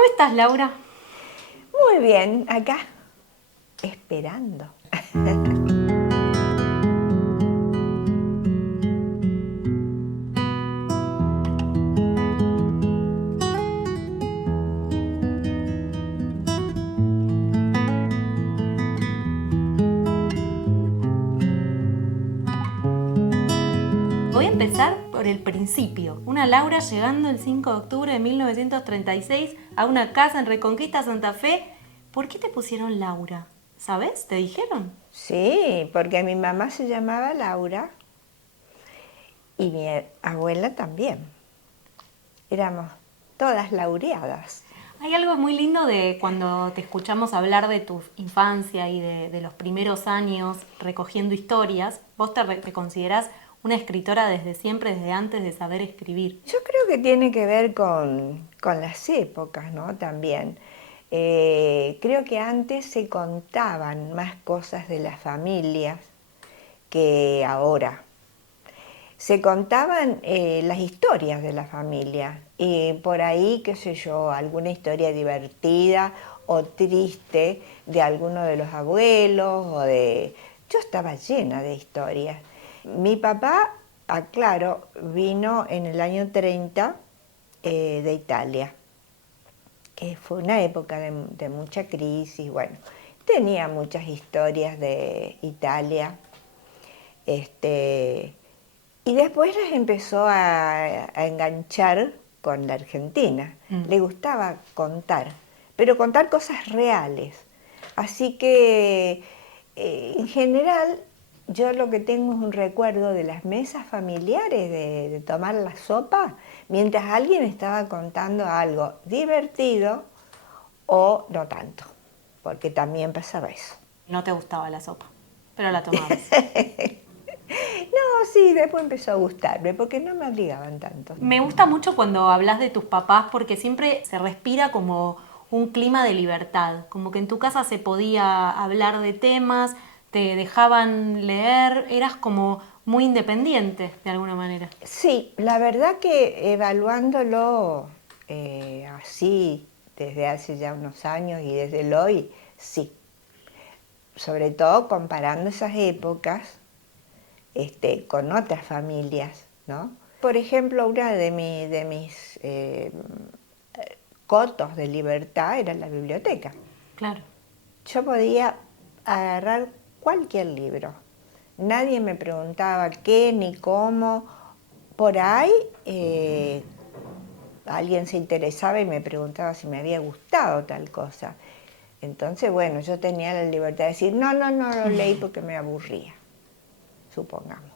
¿Cómo estás, Laura? Muy bien, acá, esperando. Voy a empezar por el principio. Una Laura llegando el 5 de octubre de 1936 a una casa en Reconquista, Santa Fe. ¿Por qué te pusieron Laura? ¿Sabes? ¿Te dijeron? Sí, porque mi mamá se llamaba Laura y mi abuela también. Éramos todas laureadas. Hay algo muy lindo de cuando te escuchamos hablar de tu infancia y de los primeros años recogiendo historias. Vos te considerás una escritora desde siempre, desde antes de saber escribir. Yo creo que tiene que ver con las épocas, ¿no? También. Creo que antes se contaban más cosas de las familias que ahora. Se contaban las historias de la familia y por ahí, qué sé yo, alguna historia divertida o triste de alguno de los abuelos o de... Yo estaba llena de historias. Mi papá, aclaro, vino en el año 30 de Italia, que fue una época de mucha crisis, bueno, tenía muchas historias de Italia. Y después las empezó a enganchar con la Argentina. Le gustaba contar, pero contar cosas reales. Así que, en general, yo lo que tengo es un recuerdo de las mesas familiares, de tomar la sopa, mientras alguien estaba contando algo divertido o no tanto, porque también pasaba eso. No te gustaba la sopa, pero la tomabas. No, sí, después empezó a gustarme, porque no me obligaban tanto. Me gusta mucho cuando hablas de tus papás porque siempre se respira como un clima de libertad, como que en tu casa se podía hablar de temas, te dejaban leer, eras como muy independiente de alguna manera. Sí, la verdad que evaluándolo así desde hace ya unos años y desde el hoy, sí. Sobre todo comparando esas épocas con otras familias, ¿no? Por ejemplo, una de mis cotos de libertad era la biblioteca. Claro. Yo podía agarrar cualquier libro. Nadie me preguntaba qué ni cómo. Por ahí alguien se interesaba y me preguntaba si me había gustado tal cosa. Entonces, bueno, yo tenía la libertad de decir, no, no, no lo leí porque me aburría, supongamos.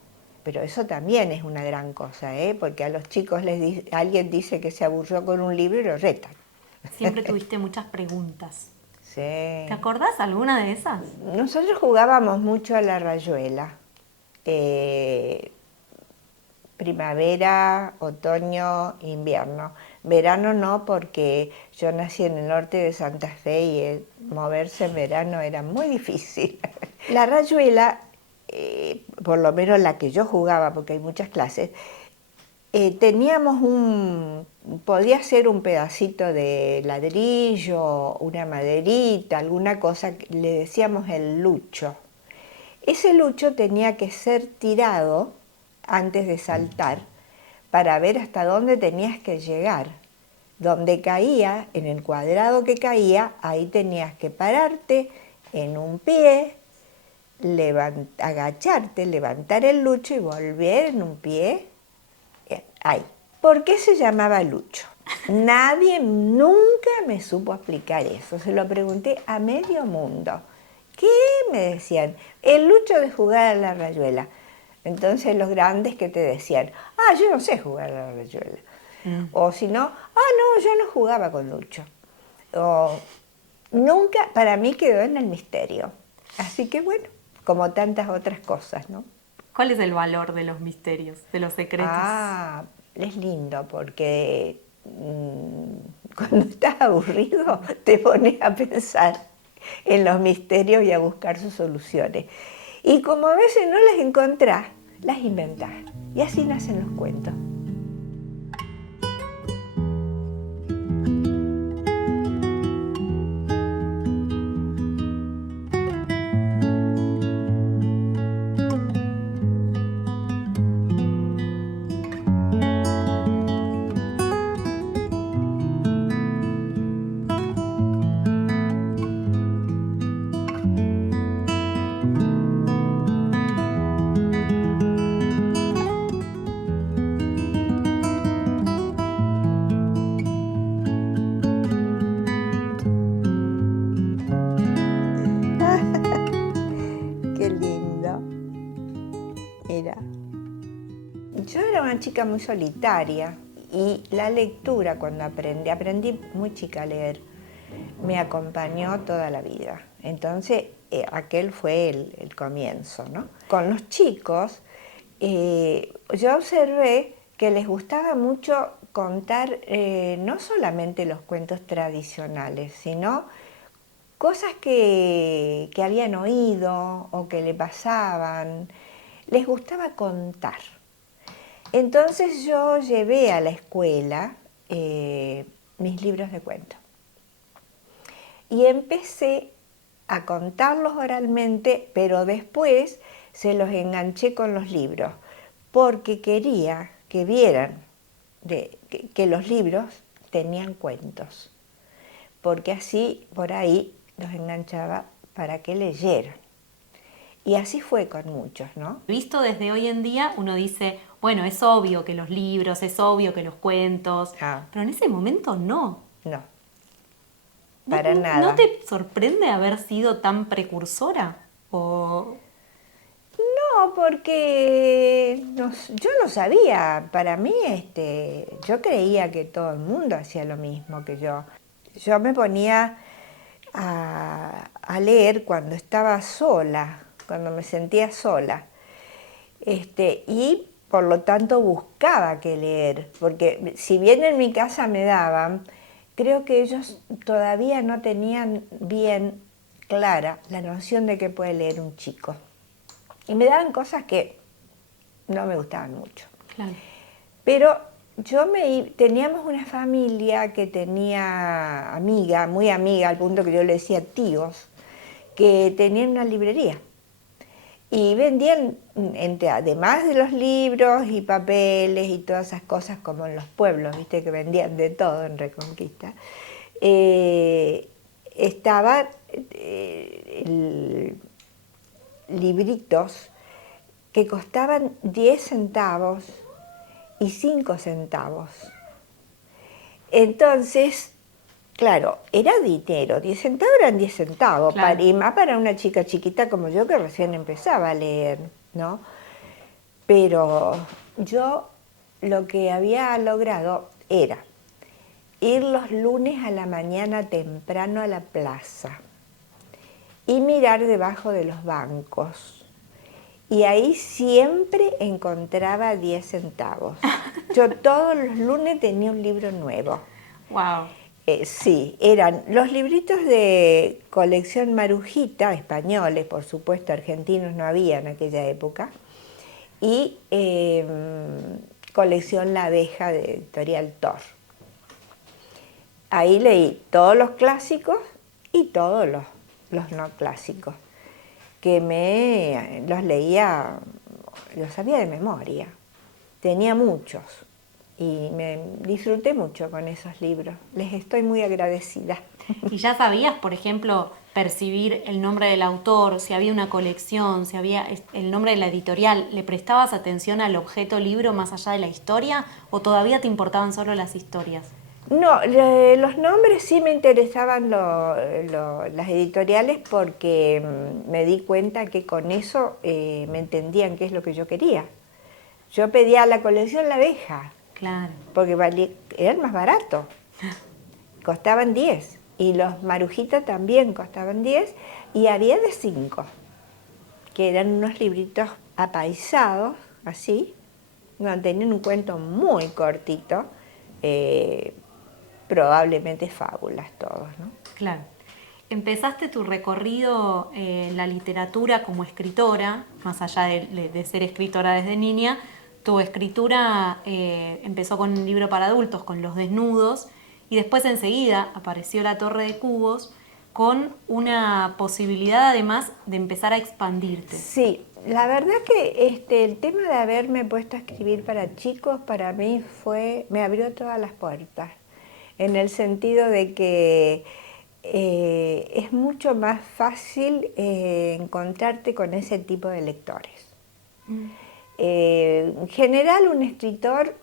Pero eso también es una gran cosa, ¿eh? Porque a los chicos alguien dice que se aburrió con un libro y lo retan. Siempre tuviste muchas preguntas. Sí. ¿Te acordás alguna de esas? Nosotros jugábamos mucho a la rayuela. Primavera, otoño, invierno. Verano no, porque yo nací en el norte de Santa Fe y moverse en verano era muy difícil. La rayuela, por lo menos la que yo jugaba, porque hay muchas clases, podía ser un pedacito de ladrillo, una maderita, alguna cosa, le decíamos el lucho. Ese lucho tenía que ser tirado antes de saltar para ver hasta dónde tenías que llegar. Donde caía, en el cuadrado que caía, ahí tenías que pararte en un pie, agacharte, levantar el lucho y volver en un pie. Ahí. ¿Por qué se llamaba lucho? Nadie nunca me supo explicar eso. Se lo pregunté a medio mundo. ¿Qué? Me decían. El lucho de jugar a la rayuela. Entonces los grandes que te decían, yo no sé jugar a la rayuela. O si no, no, yo no jugaba con lucho. O, nunca, para mí quedó en el misterio. Así que bueno, como tantas otras cosas, ¿no? ¿Cuál es el valor de los misterios, de los secretos? Es lindo porque cuando estás aburrido te pones a pensar en los misterios y a buscar sus soluciones. Y como a veces no las encontrás, las inventás. Y así nacen los cuentos. chica muy solitaria y la lectura cuando aprendí muy chica a leer, me acompañó toda la vida. Entonces, aquel fue el comienzo, ¿no? Con los chicos, yo observé que les gustaba mucho contar no solamente los cuentos tradicionales, sino cosas que habían oído o que le pasaban. Les gustaba contar. Entonces yo llevé a la escuela mis libros de cuentos y empecé a contarlos oralmente, pero después se los enganché con los libros, porque quería que vieran que los libros tenían cuentos, porque así por ahí los enganchaba para que leyeran. Y así fue con muchos, ¿no? Visto desde hoy en día, uno dice, bueno, es obvio que los libros, es obvio que los cuentos, pero en ese momento no. No, ¿No, para nada. ¿No te sorprende haber sido tan precursora? ¿O No, porque yo no sabía, para mí yo creía que todo el mundo hacía lo mismo que yo. Yo me ponía a leer cuando estaba sola, cuando me sentía sola. Y por lo tanto buscaba qué leer, porque si bien en mi casa me daban, creo que ellos todavía no tenían bien clara la noción de qué puede leer un chico. Y me daban cosas que no me gustaban mucho. claro, Pero teníamos una familia que tenía amiga, muy amiga, al punto que yo le decía tíos, que tenían una librería. Y vendían, además de los libros y papeles y todas esas cosas como en los pueblos, viste que vendían de todo en Reconquista, estaban libritos que costaban 10 centavos y 5 centavos. Entonces, claro, era dinero, 10 centavos eran 10 centavos, Claro. y más para una chica chiquita como yo que recién empezaba a leer, ¿no? Pero yo lo que había logrado era ir los lunes a la mañana temprano a la plaza y mirar debajo de los bancos. Y ahí siempre encontraba 10 centavos. Yo todos los lunes tenía un libro nuevo. wow. Sí, eran los libritos de colección Marujita, españoles, por supuesto, argentinos no había en aquella época, y colección La Abeja de Editorial Thor. Ahí leí todos los clásicos y todos los no clásicos, que los leía, los sabía de memoria, tenía muchos. Y me disfruté mucho con esos libros. Les estoy muy agradecida. ¿Y ya sabías, por ejemplo, percibir el nombre del autor, si había una colección, si había el nombre de la editorial? ¿Le prestabas atención al objeto libro más allá de la historia o todavía te importaban solo las historias? No, los nombres sí me interesaban las editoriales porque me di cuenta que con eso me entendían qué es lo que yo quería. Yo pedía la colección La Abeja. Claro. Porque eran más baratos, costaban 10, y los Marujitas también costaban 10, y había de 5, que eran unos libritos apaisados, así, tenían un cuento muy cortito, probablemente fábulas todos, ¿no? Claro. Empezaste tu recorrido en la literatura como escritora, más allá de ser escritora desde niña. Tu escritura empezó con un libro para adultos, con Los Desnudos, y después enseguida apareció La Torre de Cubos, con una posibilidad además de empezar a expandirte. Sí, la verdad que el tema de haberme puesto a escribir para chicos para mí me abrió todas las puertas, en el sentido de que es mucho más fácil encontrarte con ese tipo de lectores. En general un escritor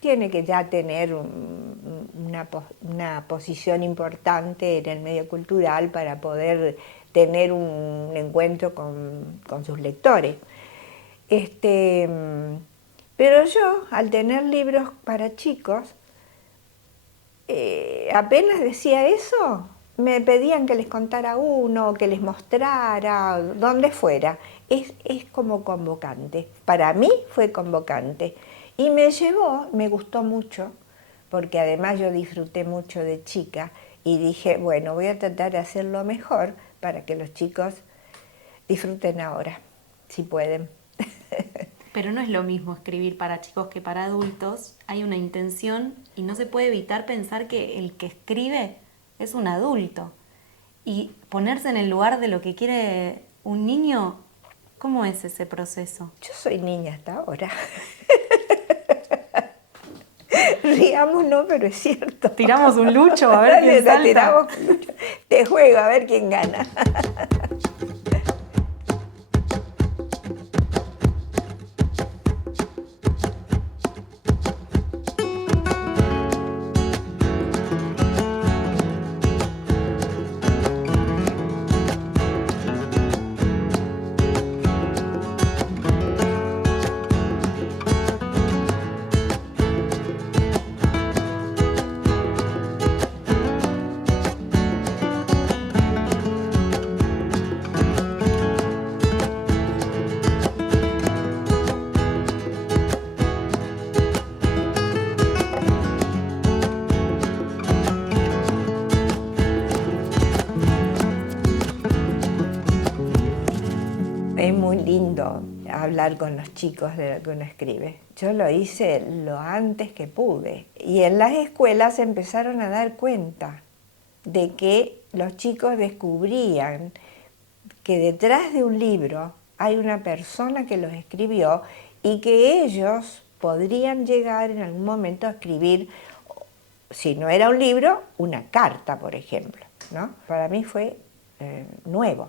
tiene que ya tener una posición importante en el medio cultural para poder tener un encuentro con sus lectores. Pero yo, al tener libros para chicos, apenas decía eso, me pedían que les contara uno, que les mostrara, donde fuera. Es como convocante. Para mí fue convocante. Y me llevó, me gustó mucho, porque además yo disfruté mucho de chica y dije, bueno, voy a tratar de hacerlo mejor para que los chicos disfruten ahora, si pueden. Pero no es lo mismo escribir para chicos que para adultos. Hay una intención y no se puede evitar pensar que el que escribe es un adulto. Y ponerse en el lugar de lo que quiere un niño, ¿cómo es ese proceso? Yo soy niña hasta ahora. Riamos, no, pero es cierto. Tiramos un lucho a ver quién salta. Tiramos un lucho. Te juego a ver quién gana. Es muy lindo hablar con los chicos de lo que uno escribe. Yo lo hice lo antes que pude. Y en las escuelas empezaron a dar cuenta de que los chicos descubrían que detrás de un libro hay una persona que los escribió y que ellos podrían llegar en algún momento a escribir, si no era un libro, una carta, por ejemplo, ¿no? Para mí fue nuevo.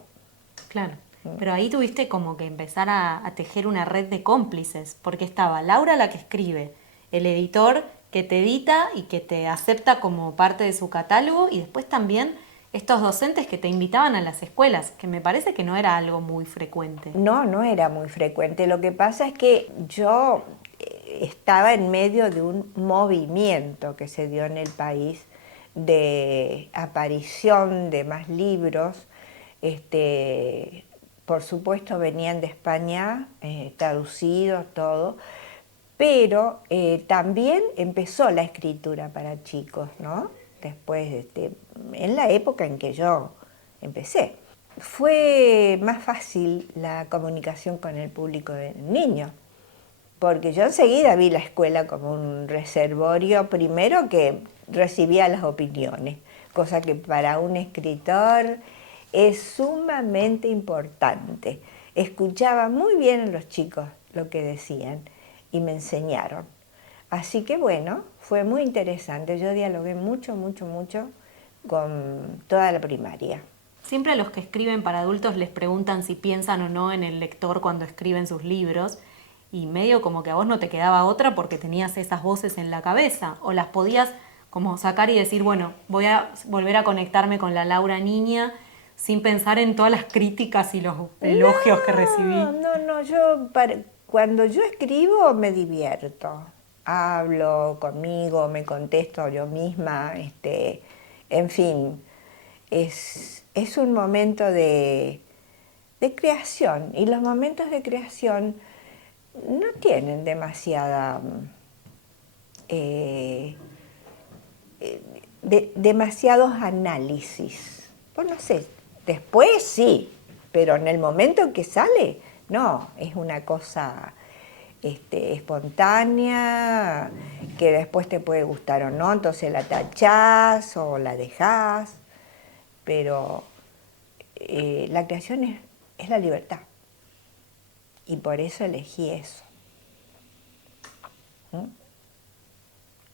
Claro. Pero ahí tuviste como que empezar a tejer una red de cómplices, porque estaba Laura la que escribe, el editor que te edita y que te acepta como parte de su catálogo, y después también estos docentes que te invitaban a las escuelas, que me parece que no era algo muy frecuente. No, no era muy frecuente. Lo que pasa es que yo estaba en medio de un movimiento que se dio en el país de aparición de más libros. Por supuesto venían de España, traducidos, todo, pero también empezó la escritura para chicos, ¿no? Después, en la época en que yo empecé. Fue más fácil la comunicación con el público de niños, porque yo enseguida vi la escuela como un reservorio, primero que recibía las opiniones, cosa que para un escritor es sumamente importante. Escuchaba muy bien a los chicos lo que decían y me enseñaron. Así que bueno, fue muy interesante. Yo dialogué mucho con toda la primaria. Siempre a los que escriben para adultos les preguntan si piensan o no en el lector cuando escriben sus libros, y medio como que a vos no te quedaba otra porque tenías esas voces en la cabeza, o las podías como sacar y decir, bueno, voy a volver a conectarme con la Laura niña, sin pensar en todas las críticas y los elogios que recibí. No, cuando yo escribo me divierto. Hablo conmigo, me contesto yo misma, en fin, es un momento de creación, y los momentos de creación no tienen demasiados análisis. Pues no sé, después sí, pero en el momento en que sale, no, es una cosa espontánea, que después te puede gustar o no, entonces la tachás o la dejás, pero la creación es la libertad, y por eso elegí eso.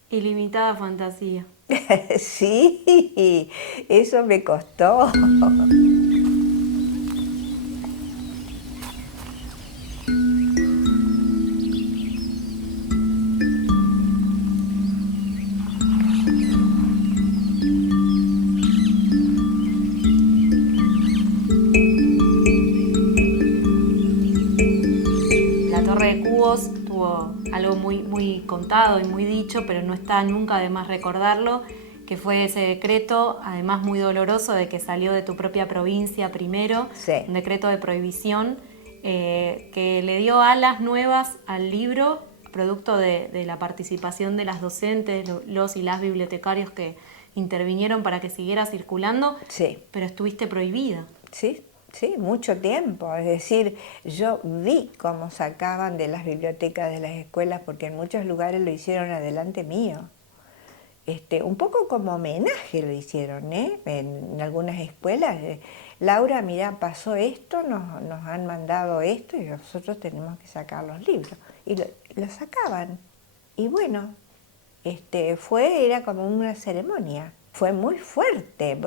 Ilimitada fantasía. Sí, eso me costó. algo muy, muy contado y muy dicho, pero no está nunca de más recordarlo, que fue ese decreto, además muy doloroso, de que salió de tu propia provincia primero, Sí. un decreto de prohibición, que le dio alas nuevas al libro, producto de la participación de las docentes, los y las bibliotecarios que intervinieron para que siguiera circulando, Sí. pero estuviste prohibida. Sí, sí, mucho tiempo. Es decir, yo vi cómo sacaban de las bibliotecas de las escuelas, porque en muchos lugares lo hicieron adelante mío. Un poco como homenaje lo hicieron, ¿eh? En algunas escuelas. Laura, mira, pasó esto, nos han mandado esto y nosotros tenemos que sacar los libros. Y lo sacaban. Y bueno, era como una ceremonia. Fue muy fuerte,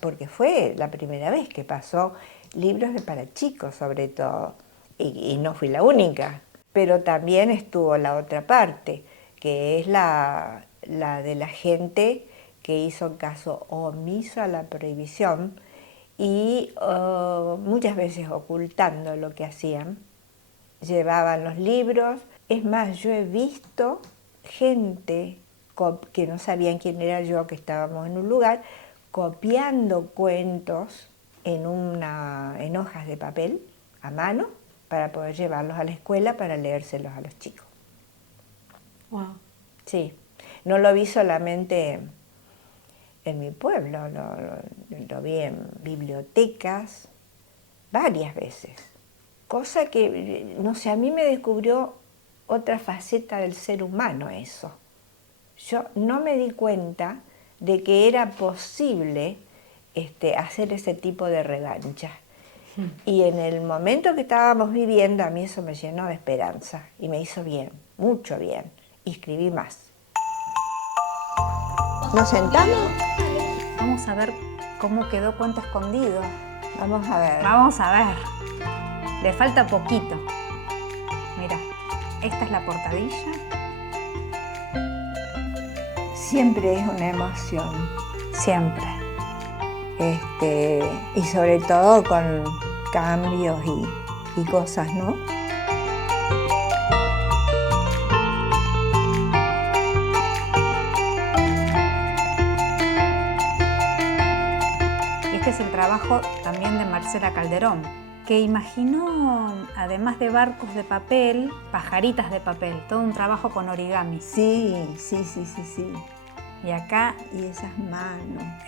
porque fue la primera vez que pasó libros para chicos, sobre todo. Y no fui la única. Pero también estuvo la otra parte, que es la de la gente que hizo caso omiso a la prohibición y muchas veces ocultando lo que hacían. Llevaban los libros. Es más, yo he visto gente que no sabían quién era yo, que estábamos en un lugar, copiando cuentos en hojas de papel a mano para poder llevarlos a la escuela para leérselos a los chicos. Wow. Sí, no lo vi solamente en mi pueblo, lo vi en bibliotecas varias veces. Cosa que, no sé, a mí me descubrió otra faceta del ser humano eso. Yo no me di cuenta de que era posible hacer ese tipo de revancha. Y en el momento que estábamos viviendo, a mí eso me llenó de esperanza y me hizo bien, mucho bien. Y escribí más. ¿Nos sentamos? Vamos a ver cómo quedó Cuento Escondido. Vamos a ver. Vamos a ver. Le falta poquito. Mira, esta es la portadilla. Siempre es una emoción. Siempre. Y sobre todo con cambios y cosas, ¿no? Y este es el trabajo también de Marcela Calderón, que imaginó, además de barcos de papel, pajaritas de papel, todo un trabajo con origami. Sí. Y acá, Y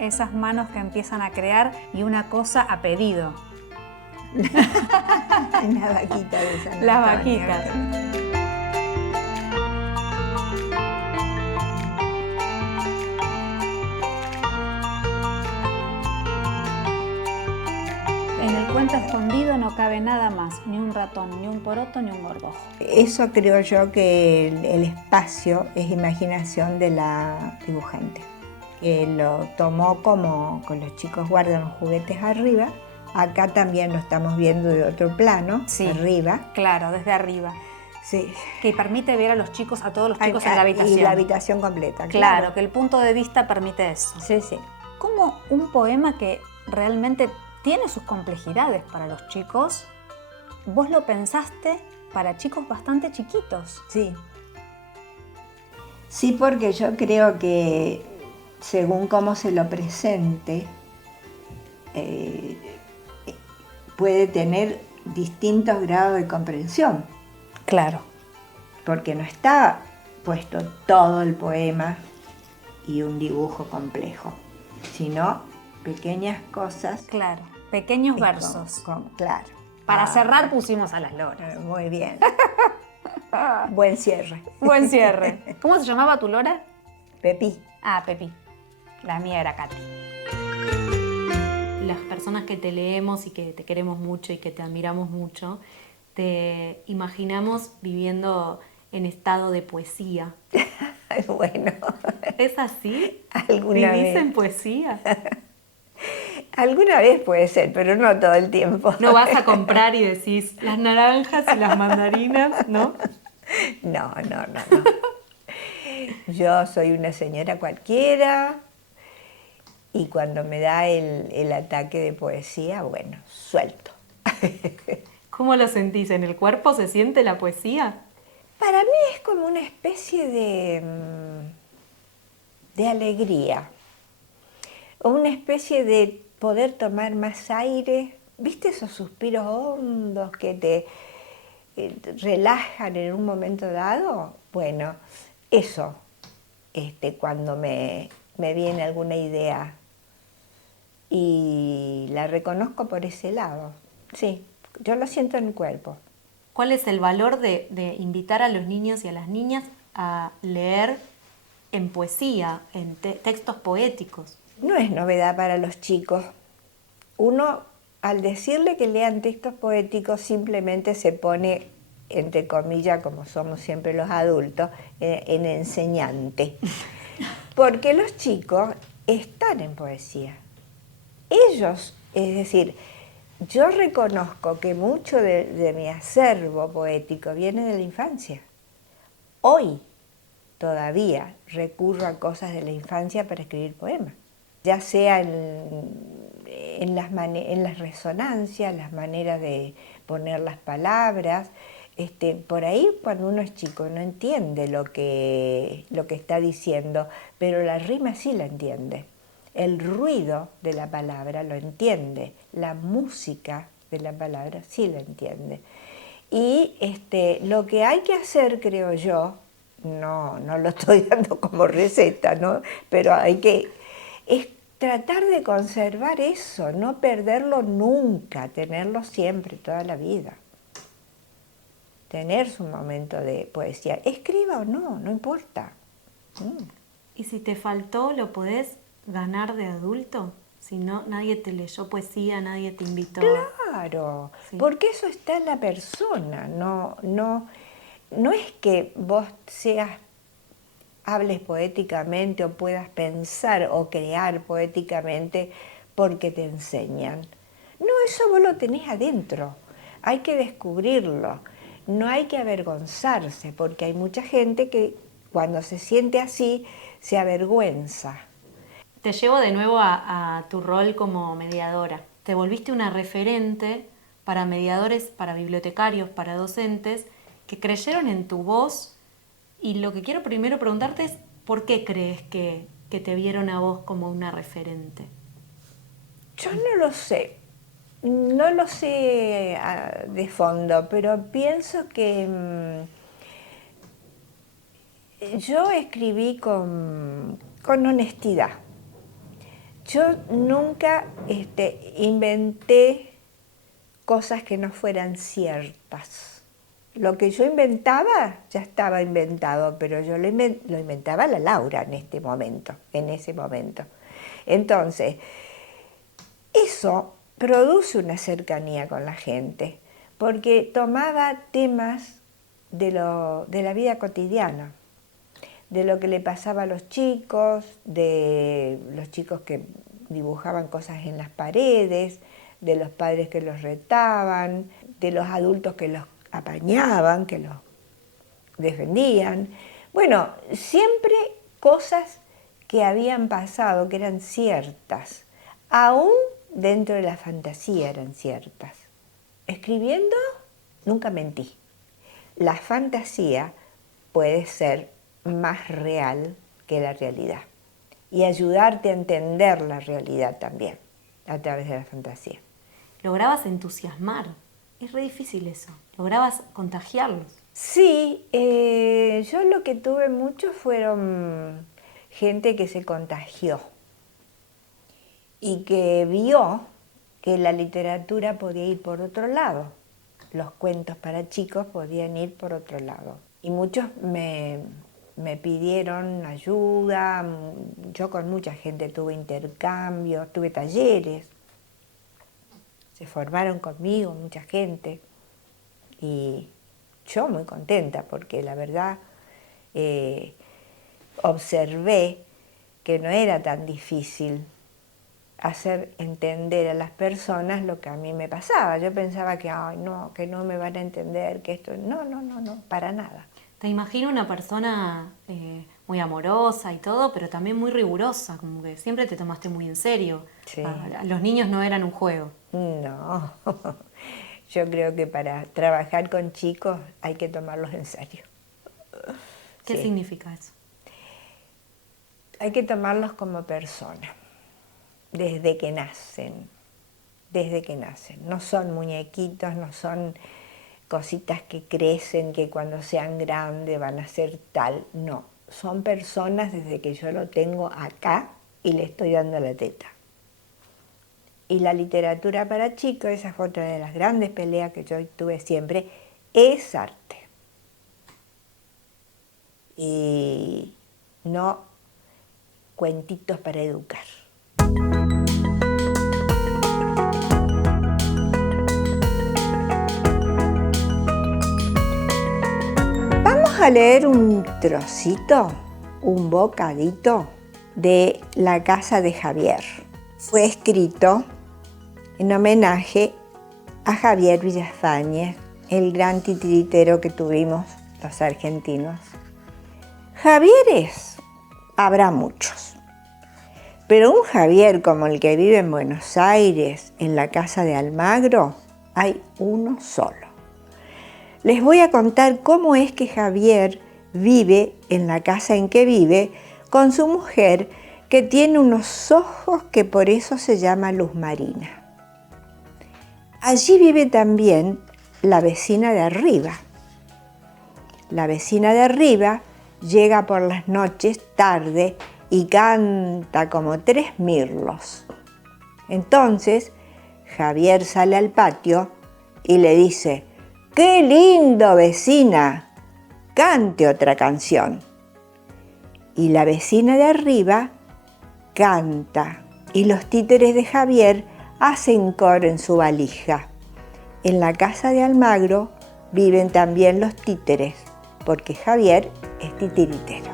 esas manos que empiezan a crear y una cosa a pedido. la vaquita de San Las Antonio. vaquitas. En el cuento escondido no cabe nada más, ni un ratón, ni un poroto, ni un gorgojo. Eso creo yo que el espacio es imaginación de la dibujante. Que lo tomó como con los chicos guardan los juguetes arriba. Acá también lo estamos viendo de otro plano, Sí. arriba. Claro, desde arriba. Sí. Que permite ver a los chicos, a todos los chicos en la habitación. Y la habitación completa. Claro, que el punto de vista permite eso. Sí, sí. Como un poema que realmente tiene sus complejidades para los chicos, vos lo pensaste para chicos bastante chiquitos. Sí. Sí, porque yo creo que según cómo se lo presente, puede tener distintos grados de comprensión, Claro. porque no está puesto todo el poema y un dibujo complejo, sino pequeñas cosas. Claro, pequeños y versos. Claro. Para cerrar pusimos a las loras. Muy bien. Buen cierre. Buen cierre. ¿Cómo se llamaba tu lora? Pepi. Ah, Pepi. La mía era Katy. Las personas que te leemos y que te queremos mucho y que te admiramos mucho, te imaginamos viviendo en estado de poesía. Bueno. ¿Es así? Alguna ¿Vivís vez. en poesía? Alguna vez puede ser, pero no todo el tiempo. No vas a comprar y decís las naranjas y las mandarinas, ¿no? No. Yo soy una señora cualquiera y cuando me da el ataque de poesía, bueno, suelto. ¿Cómo lo sentís? ¿En el cuerpo se siente la poesía? Para mí es como una especie de alegría, o una especie de poder tomar más aire. ¿Viste esos suspiros hondos que te relajan en un momento dado? Bueno, eso, cuando me viene alguna idea y la reconozco por ese lado. Sí, yo lo siento en el cuerpo. ¿Cuál es el valor de invitar a los niños y a las niñas a leer en poesía, en textos poéticos? No es novedad para los chicos. Uno, al decirle que lean textos poéticos, simplemente se pone, entre comillas, como somos siempre los adultos, en enseñante. Porque los chicos están en poesía. Ellos, es decir, yo reconozco que mucho de mi acervo poético viene de la infancia. Hoy todavía recurro a cosas de la infancia para escribir poemas, ya sea en las resonancias, las maneras de poner las palabras. Por ahí cuando uno es chico no entiende lo que está diciendo, pero la rima sí la entiende. El ruido de la palabra lo entiende, la música de la palabra sí la entiende. Y lo que hay que hacer, creo yo, no lo estoy dando como receta, ¿no? Pero es tratar de conservar eso, no perderlo nunca, tenerlo siempre, toda la vida. Tener su momento de poesía, escriba o no, no importa. Y si te faltó, ¿lo podés ganar de adulto? Si no, nadie te leyó poesía, nadie te invitó. Claro, Sí. porque eso está en la persona, no es que vos hables poéticamente o puedas pensar o crear poéticamente porque te enseñan. No, eso vos lo tenés adentro, hay que descubrirlo, no hay que avergonzarse, porque hay mucha gente que cuando se siente así se avergüenza. Te llevo de nuevo a tu rol como mediadora. Te volviste una referente para mediadores, para bibliotecarios, para docentes que creyeron en tu voz. Y lo que quiero primero preguntarte es, ¿por qué crees que te vieron a vos como una referente? Yo no lo sé de fondo, pero pienso que yo escribí con honestidad. Yo nunca inventé cosas que no fueran ciertas. Lo que yo inventaba ya estaba inventado, pero yo lo inventaba la Laura en ese momento. Entonces, eso produce una cercanía con la gente, porque tomaba temas de la vida cotidiana, de lo que le pasaba a los chicos, de los chicos que dibujaban cosas en las paredes, de los padres que los retaban, de los adultos que los apañaban, que los defendían. Bueno, siempre cosas que habían pasado, que eran ciertas, aún dentro de la fantasía eran ciertas. Escribiendo, nunca mentí. La fantasía puede ser más real que la realidad y ayudarte a entender la realidad también a través de la fantasía. Lograbas entusiasmar. Es re difícil eso. Lograbas contagiarlos. Sí, yo lo que tuve mucho fueron gente que se contagió y que vio que la literatura podía ir por otro lado. Los cuentos para chicos podían ir por otro lado. Y muchos me pidieron ayuda. Yo con mucha gente tuve intercambios, tuve talleres. Se formaron conmigo mucha gente. Y yo muy contenta porque la verdad observé que no era tan difícil hacer entender a las personas lo que a mí me pasaba. Yo pensaba que no me van a entender, que esto... No, para nada. Te imagino una persona muy amorosa y todo, pero también muy rigurosa, como que siempre te tomaste muy en serio. Sí. Los niños no eran un juego. No, yo creo que para trabajar con chicos hay que tomarlos en serio. ¿Qué Sí. significa eso? Hay que tomarlos como personas, desde que nacen, desde que nacen. No son muñequitos, no son cositas que crecen, que cuando sean grandes van a ser tal. No, son personas desde que yo lo tengo acá y le estoy dando la teta. Y la literatura para chicos, esa fue otra de las grandes peleas que yo tuve siempre, es arte. Y no cuentitos para educar. Vamos a leer un trocito, un bocadito de La casa de Javier. Fue escrito en homenaje a Javier Villafañez, el gran titiritero que tuvimos los argentinos. Javieres habrá muchos, pero un Javier como el que vive en Buenos Aires, en la casa de Almagro, hay uno solo. Les voy a contar cómo es que Javier vive en la casa en que vive con su mujer, que tiene unos ojos que por eso se llama Luz Marina. Allí vive también la vecina de arriba. La vecina de arriba llega por las noches tarde y canta como 3 mirlos. Entonces Javier sale al patio y le dice: ¡qué lindo, vecina! Cante otra canción. Y la vecina de arriba canta y los títeres de Javier hacen coro en su valija. En la casa de Almagro viven también los títeres, porque Javier es titiritero.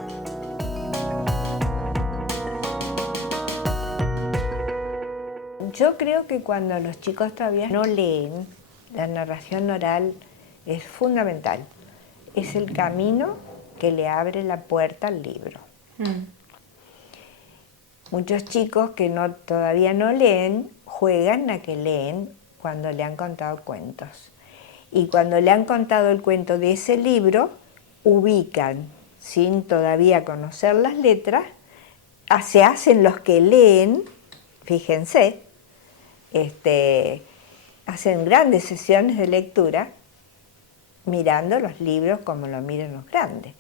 Yo creo que cuando los chicos todavía no leen, la narración oral es fundamental. Es el camino que le abre la puerta al libro. Muchos chicos que todavía no leen, juegan a que leen cuando le han contado cuentos. Y cuando le han contado el cuento de ese libro, ubican, sin todavía conocer las letras, se hacen los que leen, fíjense, hacen grandes sesiones de lectura mirando los libros como lo miran los grandes.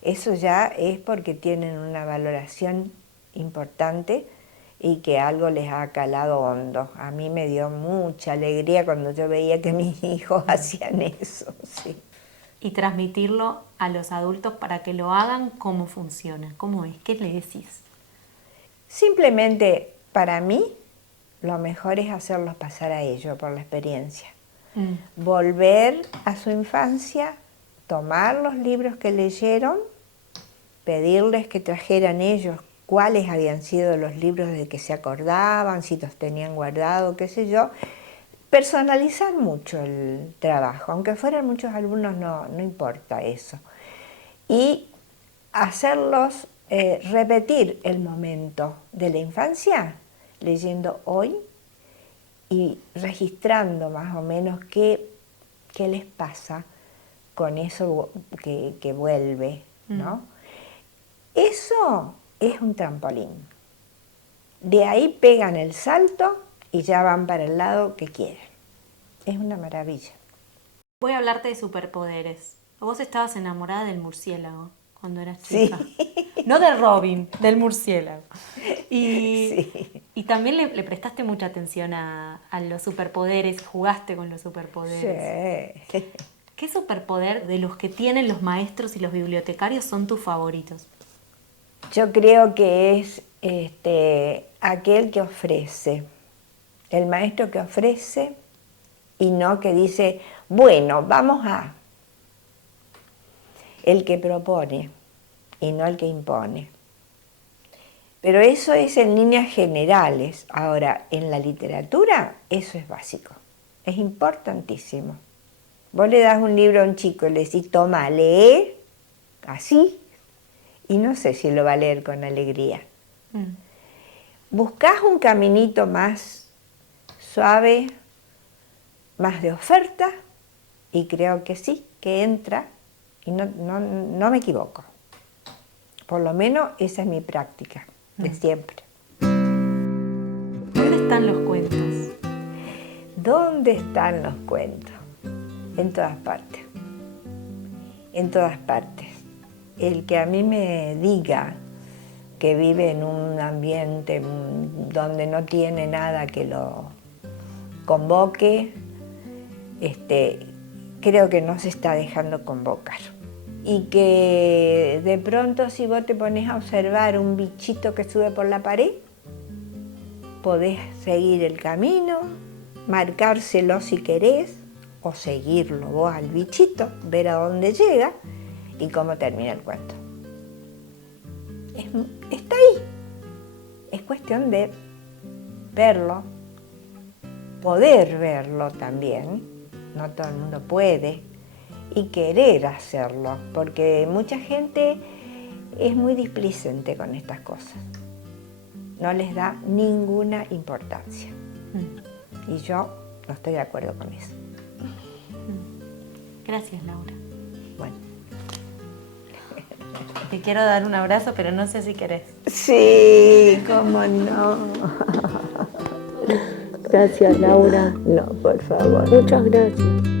Eso ya es porque tienen una valoración importante y que algo les ha calado hondo. A mí me dio mucha alegría cuando yo veía que mis hijos hacían eso. Sí. Y transmitirlo a los adultos para que lo hagan, ¿cómo funciona? ¿Cómo es? ¿Qué le decís? Simplemente, para mí, lo mejor es hacerlos pasar a ello por la experiencia. Volver a su infancia, tomar los libros que leyeron, pedirles que trajeran ellos cuáles habían sido los libros de que se acordaban, si los tenían guardados, qué sé yo. Personalizar mucho el trabajo, aunque fueran muchos alumnos, no importa eso. Y hacerlos repetir el momento de la infancia, leyendo hoy y registrando más o menos qué les pasa con eso que vuelve, ¿no? Eso es un trampolín. De ahí pegan el salto y ya van para el lado que quieren. Es una maravilla. Voy a hablarte de superpoderes. Vos estabas enamorada del murciélago cuando eras chica. Sí. No de Robin, del murciélago. Sí. Y también le prestaste mucha atención a los superpoderes, jugaste con los superpoderes. Sí. ¿Qué superpoder de los que tienen los maestros y los bibliotecarios son tus favoritos? Yo creo que es aquel que ofrece, el maestro que ofrece y no que dice, bueno, vamos a. El que propone y no el que impone. Pero eso es en líneas generales. Ahora, en la literatura, eso es básico, es importantísimo. Vos le das un libro a un chico y le decís, toma, lee, así, y no sé si lo va a leer con alegría. Buscás un caminito más suave, más de oferta, y creo que sí, que entra Y no me equivoco. Por lo menos esa es mi práctica de siempre. ¿Dónde están los cuentos? ¿Dónde están los cuentos? En todas partes. En todas partes. El que a mí me diga que vive en un ambiente donde no tiene nada que lo convoque, creo que no se está dejando convocar. Y que de pronto, si vos te pones a observar un bichito que sube por la pared, podés seguir el camino, marcárselo si querés, o seguirlo vos al bichito, ver a dónde llega y cómo termina el cuento. Está ahí. Es cuestión de verlo, poder verlo también, no todo el mundo puede, y querer hacerlo, porque mucha gente es muy displicente con estas cosas. No les da ninguna importancia. Y yo no estoy de acuerdo con eso. Gracias, Laura. Bueno. Te quiero dar un abrazo, pero no sé si querés. Sí, cómo no. Gracias, Laura. No, por favor. Muchas gracias.